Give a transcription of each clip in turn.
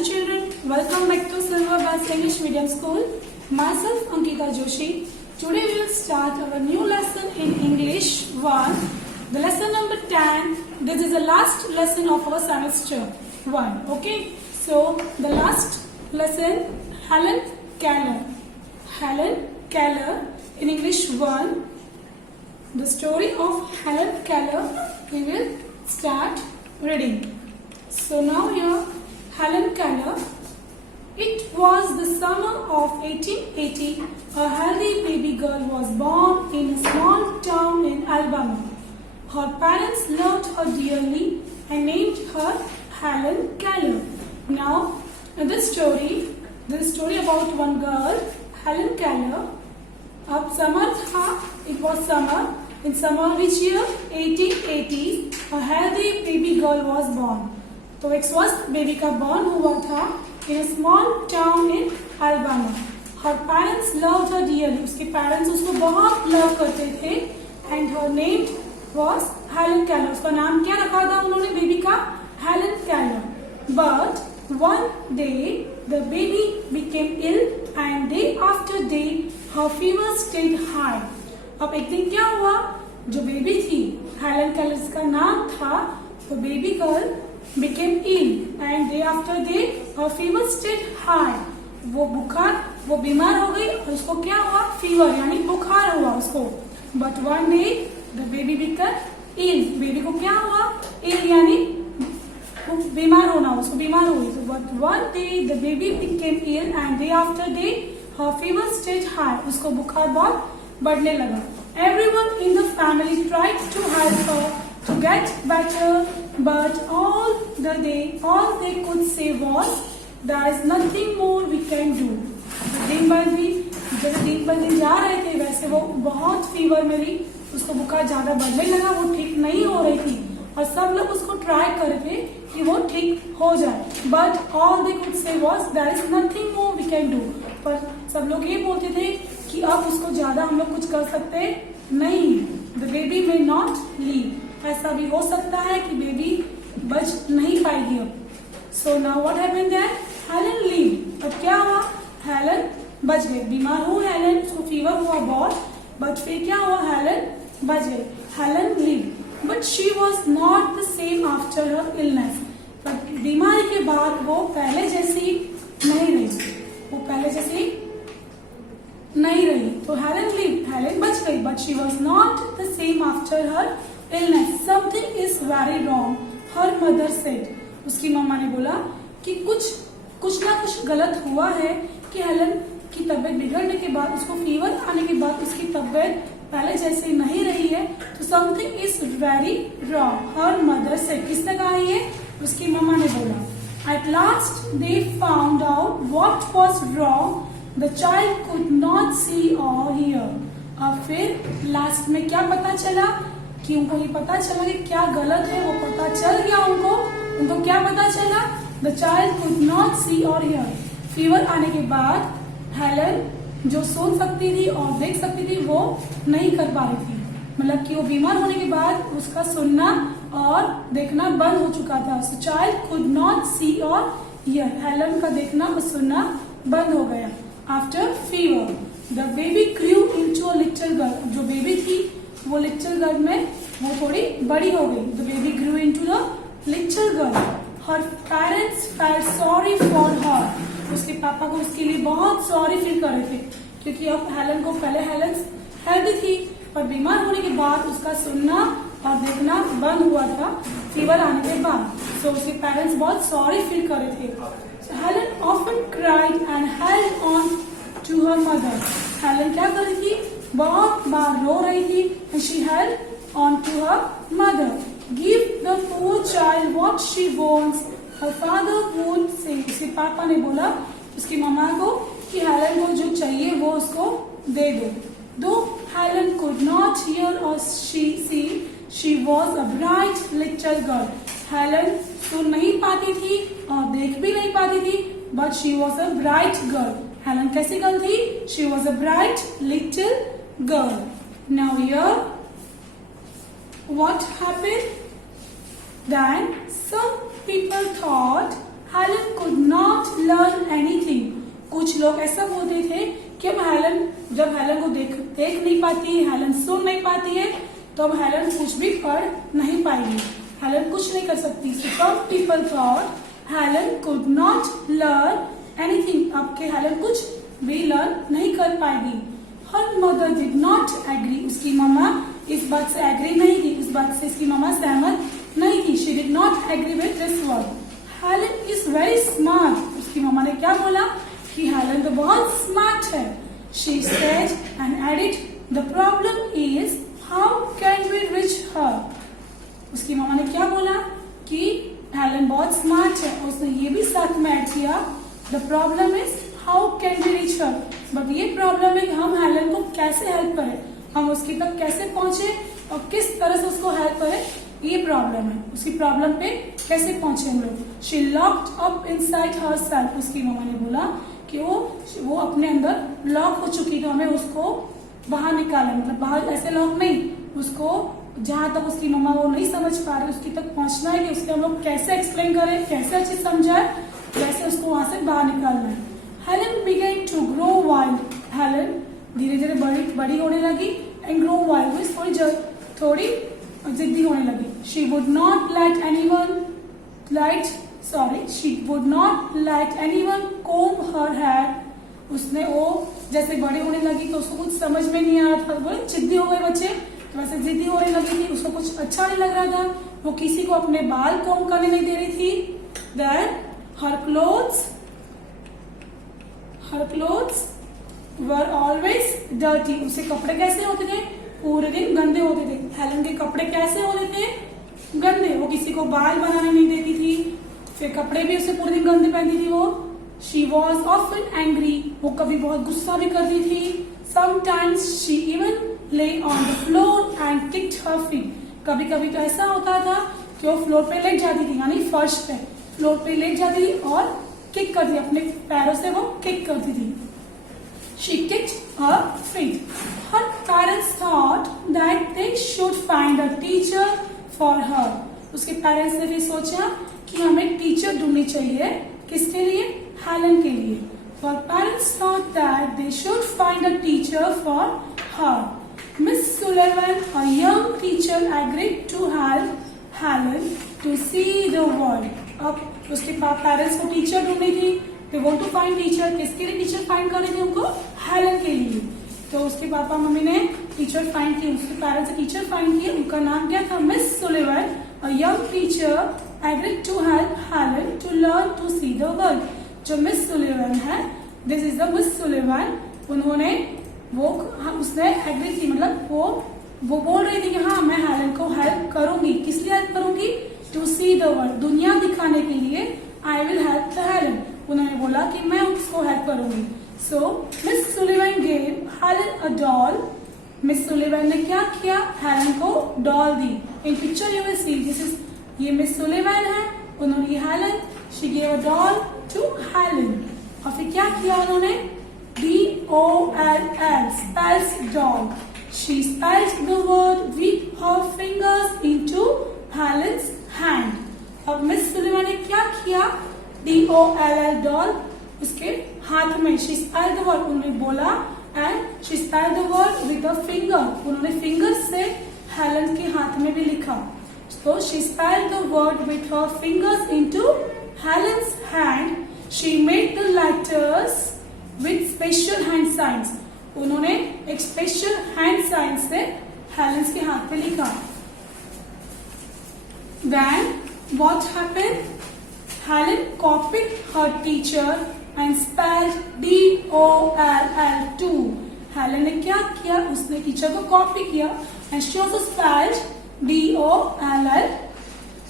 Hello children, welcome back to Silver Bus English Medium School. Myself Ankita Joshi. Today we will start our new lesson in English 1. The lesson number 10. This is the last lesson of our semester 1. Okay. So the last lesson, Helen Keller. Helen Keller in English 1. The story of Helen Keller we will start reading. So now here Helen Keller. It was the summer of 1880. A healthy baby girl was born in a small town in Alabama. Her parents loved her dearly and named her Helen Keller. Now, in this story about one girl, Helen Keller. अब summer था, it was summer. In summer which year? 1880. A healthy baby girl was born. तो एक स्वस्थ baby का born हुआ था in a small town in Alabama. Her parents loved her dearly. उसके parents उसको बहुत लव करते थे and her name was Helen Keller. उसका नाम क्या रखा था उन्होंने बेबी का? Helen Keller. But one day the baby became ill and day after day her fever stayed high. अब एक दिन क्या हुआ? जो बेबी थी Helen Keller का नाम था, वो baby girl became ill and day after day her fever stayed high. वो बीमार हो गई और उसको क्या हुआ? फीवर यानी बुखार हुआ उसको. But one day the baby became ill. Baby को क्या हुआ? ill यानी बीमार होना, उसको बीमार हुई. But one day the baby became ill and day after day her fever stayed high. उसको बुखार बहुत बढ़ने लगा. Everyone in the family tried to help her to get better, but all they could say was, there is nothing more we can do. दिन भर दिन जा रहे थे, वैसे वो बहुत फीवर में रही, उसको बुखार ज्यादा बढ़ने लगा, वो ठीक नहीं हो रही थी और सब लोग उसको ट्राई कर रहे थे कि वो ठीक हो जाए. But all they could say was, there is nothing more we can do. पर सब लोग ये बोलते थे कि अब उसको ज्यादा हम लोग कुछ कर सकते नहीं. The baby may not live. ऐसा भी हो सकता है कि बेबी बच नहीं पाएगी अब. So now what happened there? Helen lived. अब क्या हुआ? Helen बच गई. बीमार हुई Helen, उसको फीवर हुआ बहुत, बट फिर क्या हुआ? Helen बच गई. Helen lived. But she was not the same after her illness. पर बीमारी के बाद वो पहले जैसी नहीं रही. तो Helen lived. Helen बच गई. But she was not the same after her illness. Something is very wrong. Her mother said. उसकी मम्मा ने बोला कि कुछ ना कुछ गलत हुआ है कि हेलन की तबीयत बिगड़ने के बाद, उसको फीवर आने के बाद उसकी तबीयत पहले जैसे नहीं रही है. तो something is very wrong. Her mother said. किसने कहा ये? उसकी मम्मा ने बोला. At last they found out what was wrong. The child could not see or hear. अब फिर लास्ट में क्या पता चला कि उनको ये पता चला कि क्या गलत है, वो पता चल गया उनको क्या पता चला? The child could not see or hear. Fever आने के बाद हेलन जो सुन सकती थी और देख सकती थी वो नहीं कर पा रही थी. मतलब कि वो बीमार होने के बाद उसका सुनना और देखना बंद हो चुका था. So child could not see or hear. Helen का देखना और सुनना बंद हो गया. After fever, the baby grew into a little girl. जो बेबी थी वो लिटिल गर्ल में वो थोड़ी बड़ी हो गई. The baby grew into the little girl. Her parents felt sorry for her. उसके पापा को उसके लिए बहुत सॉरी फील कर रहे थे क्योंकि अब हेलन को पहले हेलन हेल्दी थी पर बीमार होने के बाद उसका सुनना और देखना बंद हुआ था फीवर आने के बाद. So उसके पेरेंट्स बहुत सॉरी फील कर रहे थे. So Helen often cried and held on to her mother. Helen क्या कर रही थी? बहुत बार रो रही थी. And she held on to her mother. Give the poor child what she wants. Her father would say. उसके पापा ने बोला उसकी मम्मा को कि हेलन को जो चाहिए वो उसको दे दो. Though Helen could not hear or see, she was a bright little girl. Helen सुन नहीं पाती थी और देख भी नहीं पाती थी, but she was a bright girl. Helen कैसी गर्ल थी? She was a bright little girl. Now here, what happened? Then some people thought Helen could not learn anything. कुछ लोग ऐसा बोलते थे कि जब हेलन को देख नहीं पाती, हेलन सुन नहीं पाती है, तो अब हेलन कुछ भी पढ़ नहीं पाएगी, हेलन कुछ नहीं कर सकती. So some people thought Helen could not learn anything. अब के हेलन कुछ भी लर्न नहीं कर पाएगी. Her mother did not agree. उसकी मम्मा इस बात से एग्री नहीं थी, इस बात से इसकी मम्मा सहमत नहीं थी. She did not agree with this word. Helen is very smart. उसकी मम्मा ने क्या बोला कि हेलन तो बहुत स्मार्ट है. She said and added, the problem is how can we reach her. उसकी मम्मा ने क्या बोला कि हेलन बहुत स्मार्ट है. उसने ये भी साथ में ऐड किया, the problem is how can we reach her. But ये प्रॉब्लम है कि हम हेलन को कैसे हेल्प करें, हम उसकी तक कैसे पहुंचे और किस तरह से उसको हेल्प करें, ये प्रॉब्लम है. उसकी प्रॉब्लम पे कैसे पहुंचे हम लोग. She locked up inside herself. उसकी मम्मा ने बोला कि वो अपने अंदर लॉक हो चुकी, तो हमें उसको बाहर निकालें, मतलब बाहर ऐसे लॉक नहीं, उसको जहां तक उसकी मम्मा वो नहीं समझ पा रही उसकी तक पहुंचना है कि उसके हम लोग कैसे एक्सप्लेन करें, कैसे अच्छे समझाए, कैसे उसको वहां से बाहर निकालना है. Helen began to grow wild. Helen धीरे धीरे बड़ी होने लगी and grow wild, थोड़ी जिद्दी होने लगी. She would not let anyone comb her hair. उसने वो जैसे बड़ी होने लगी तो उसको कुछ समझ में नहीं आ रहा था, बोले जिद्दी हो गए बच्चे, तो वैसे जिद्दी होने लगी थी, उसको कुछ अच्छा नहीं लग रहा था, वो किसी को अपने बाल कोम करने नहीं दे रही थी. Then her clothes were always dirty. उसके कपड़े कैसे होते थे, पूरे दिन गंदे होते थे. हेलन के कपड़े कैसे होते थे, गंदे. वो किसी को बाल बनाने नहीं देती थी, फिर कपड़े भी उसे पूरे दिन गंदे पहनती थी वो. She was often angry. वो कभी बहुत गुस्सा भी करती थी. Sometimes she even lay on the floor and kicked her feet. कभी कभी तो ऐसा होता था कि वो फ्लोर पे लेट जाती थी, यानी फर्श पे फ्लोर पे लेट जाती थी और किक करती, अपने पैरों से वो किक करती थी. She kicked her feet. Her parents thought that they should find a teacher for her. उसके पेरेंट्स ने भी सोचा कि हमें टीचर ढूंढनी चाहिए, किसके लिए, हेलन के लिए. Her parents thought that they should find a teacher for her. Miss Sullivan, a young teacher, agreed to help Helen to see the world. अब उसके पेरेंट्स को टीचर ढूंढनी थी. They want to find teacher, किसके लिए teacher find कर रहे थे उनको, हेलन के लिए. तो उसके पापा मम्मी ने टीचर फाइंड की, उसके पेरेंट्स ने टीचर फाइंड किया. उनका नाम क्या था, Miss Sullivan. A young teacher agreed to help Helen to learn to see the world. जो मिस सुलिवन है, this is the Miss Sullivan. उन्होंने उसने एग्री की, मतलब वो बोल रही थी कि हाँ मैं हेलन को हेल्प करूंगी. किस लिए हेल्प करूंगी, टू सी द वर्ल्ड, दुनिया दिखाने के लिए. I will help the Helen. उन्होंने बोला कि मैं उसको हेल्प करूंगी. So Miss Sullivan gave Helen a doll. Miss Sullivan ने क्या किया, हेलन को डॉल दी. In picture you will see, this is, ये मिस सुलिवन है, उन्होंने Helen, she gave a doll to Helen. और फिर क्या किया उन्होंने, DOLL spells doll. She spelled the word with her fingers into Helen's hand. अब मिस सुलिवन ने क्या किया, DOLL डॉल उसके हाथ में, she spelled the word, उन्होंने बोला, and she spelled the word with a finger. उन्होंने फिंगर से हेलन के हाथ में भी लिखा. So she spelled the word with her fingers into Helen's hand. She made the letters with special hand signs. उन्होंने एक स्पेशल हैंड साइन से हेलन के हाथ पे लिखा. Then what happened? Helen copied her teacher and spelled DOLL too. Helen ने क्या किया, उसने टीचर को कॉपी किया and she also spelled DOLL,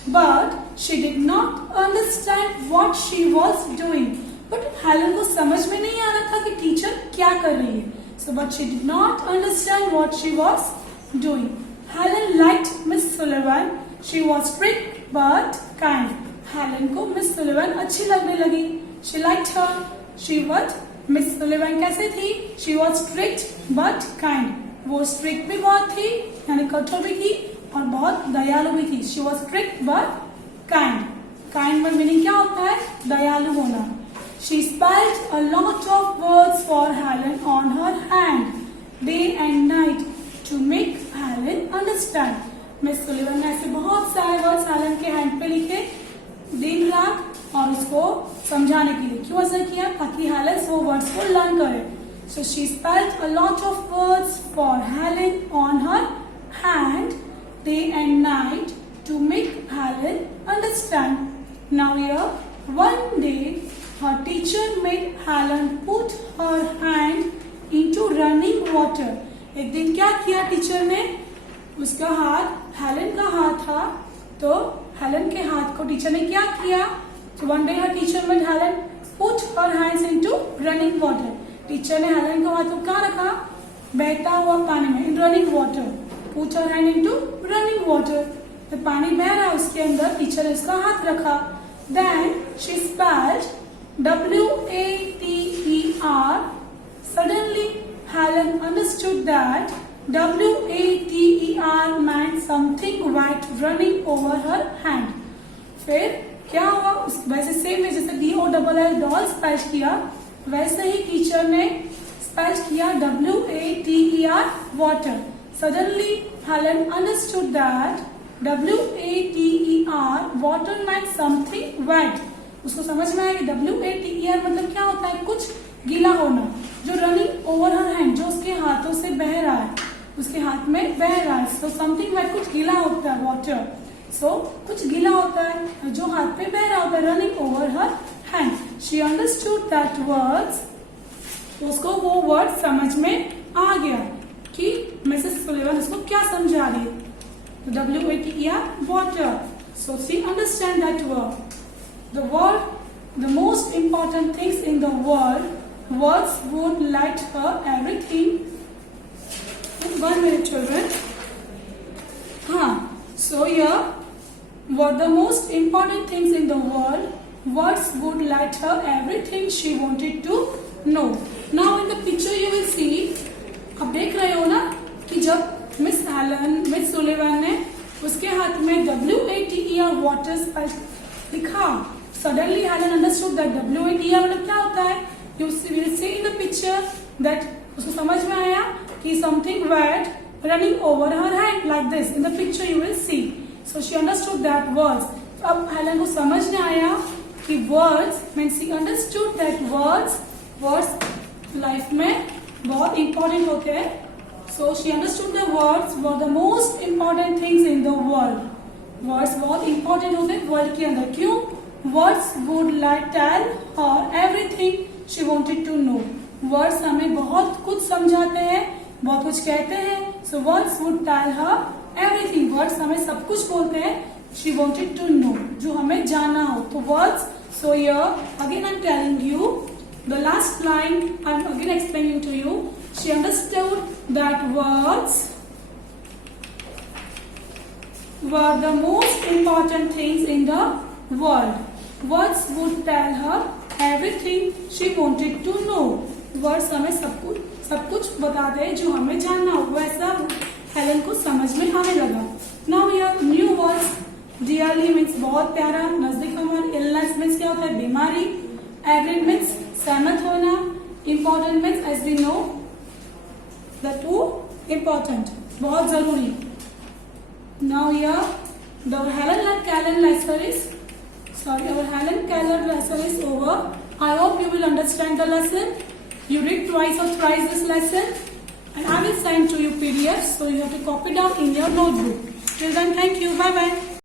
but she did not understand what she was doing. But Helen को समझ में नहीं आ रहा था कि टीचर क्या कर रही है. So but she did not understand what she was doing. Helen liked miss Sullivan. She was strict but kind. Helen को मिस सुलिवन अच्छी लगने लगी. She liked her. She was, miss Sullivan कैसे थी, she was strict but kind. वो strict भी बहुत थी, यानी कठोर भी थी, और बहुत दयालु भी थी. She was strict but kind. Kind में मीनिंग क्या होता है? दयालु होना. She spelled a lot of words for Helen on her hand, day and night, to make Helen understand. Miss Sullivan ने ऐसे बहुत सारे वर्ड्स हेलन के हैंड पे लिखे दिन रात और उसको समझाने के लिए. क्यों ऐसा किया? ताकि हेलन वो वर्ड्स को लर्न करे. So she spelled a lot of words for Helen on her hand, day and night, to make Helen understand. Now here, one day, her teacher made Helen put her hand into running water. एक दिन क्या किया teacher ने? उसका हाथ, Helen का हाथ था, तो हेलन के हाथ को टीचर ने क्या किया? So one day her teacher made Helen put her hands into running water. Teacher ने हेलन को हाथ को कहाँ रखा? बहता हुआ पानी में. In running water. Put her hand into running water. तो पानी बह रहा है उसके अंदर, टीचर ने उसका हाथ रखा. Then she spelled W-A-T-E-R. Suddenly, Helen understood that W-A-T-E-R meant something white running over her hand. फिर क्या हुआ? वैसे सेम है जैसे D-O-L-L डॉल स्पेल किया, वैसे ही टीचर ने स्पेल किया W-A-T-E-R water. Suddenly, Helen understood that W-A-T-E-R water meant something wet. उसको समझ में आया कि W-A-T-E-R मतलब क्या होता है? कुछ गीला होना. जो रनिंग ओवर हर हैंड, जो उसके हाथों से बह रहा है, उसके हाथ में बह रहा है. So something wet, कुछ गीला होता है. water. So कुछ गीला होता है जो हाथ पे बह रहा होता है. Running over her hand. She understood that words. उसको वो वर्ड समझ में आ गया कि मिसेस सुलिवन उसको क्या समझा रही है. W-A-T-E-R water. So she understand that word. The most important things in the world, words would let her everything. 1 minute, children. So here, what the most important things in the world, words would let her everything she wanted to know. Now in the picture you will see, आप देख रहे हो ना कि जब miss Sullivan ने उसके हाथ में W-A-T-E-R water स्पेल लिखा, suddenly Helen understood that W-A-T-E-R मतलब क्या होता है? You will see in the picture that उसको समझ में आया कि something wet running over her hand like this. In the picture you will see. So she understood that words. अब हेलन को समझ में आया कि words means she understood that words life में बहुत important होते हैं. So she understood the words were the most important things in the world. Words बहुत important होते हैं वर्ल्ड के अंदर. क्यों? Words would tell her everything she wanted to know. Words हमें बहुत कुछ समझाते हैं, बहुत कुछ कहते हैं. So words would tell her everything. Words हमें सब कुछ बोलते हैं. She wanted to know, जो हमें जानना हो. तो words. So here again I'm telling you the last line. I'm again explaining to you. She understood that words were the most important things in the world. Words would tell her everything she wanted to know. Words हमें सब कुछ बताते हैं जो हमें जानना हो. वैसा हेलन को समझ में आने लगा. Now here new words. Dearly means बहुत प्यारा, नजदीक हमारे. Illness means क्या होता है? बीमारी. Agreed means सहमत होना. Important means as we know the two important, बहुत जरूरी. Now here our Helen Keller lesson is over. I hope you will understand the lesson. You read twice or thrice this lesson, and I will send to you PDF, so you have to copy down in your notebook. Till then, thank you. Bye bye.